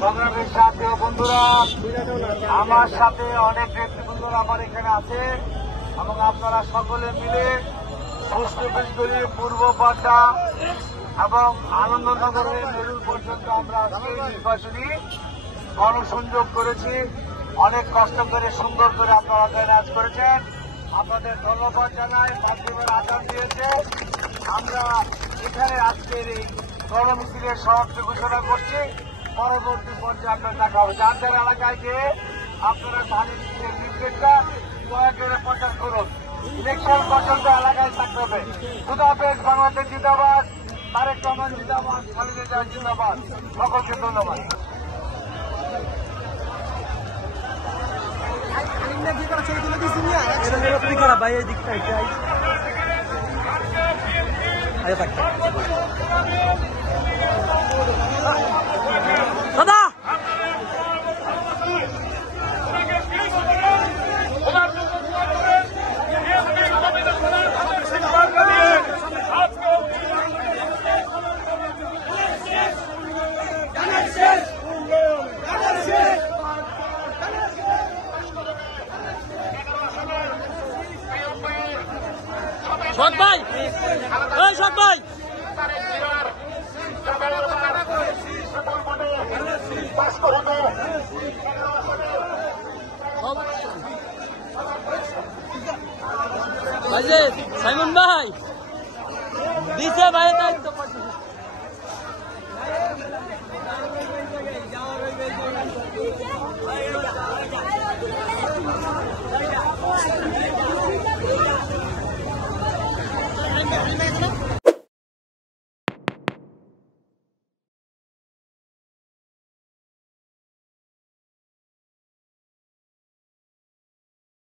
সংগ্রামের সাথে বন্ধুরা, আমার সাথে অনেক নেতৃবৃন্দরা আমার এখানে আছে এবং আপনারা সকলে মিলে পুষ্পবিজয়ী পূর্ব পাড্ডা এবং আনন্দনগরের মেরুল পর্যন্ত আমরা আজকে নির্বাচনী গণসংযোগ করেছি। অনেক কষ্ট করে সুন্দর করে আপনারা কাজ করেছেন, আপনাদের ধন্যবাদ জানাই। মাধ্যমের আদান দিয়েছে। আমরা এখানে আজকের এই গণমিছিলের সমাপ্তি ঘোষণা করছি। পরবর্তী পর্যায়ে আপনার দেখা হবে। যার যার এলাকায় গিয়ে আপনারা ধানের শীষের লিফলেটটা দয়া করে প্রচার করুন। ইলেকশন পর্যন্ত এলাকায় থাকতে হবে। খুদাহাফেজ, বাংলাদেশ জিন্দাবাদ, তারেক রহমান জিন্দাবাদ, খালেদা জিয়া জিন্দাবাদ। সকলকে ধন্যবাদ। ভাই এই দিকটা দাদা শখ ভাই, ওই শখ ভাই, সাইমন ভাই দিছে ভাই।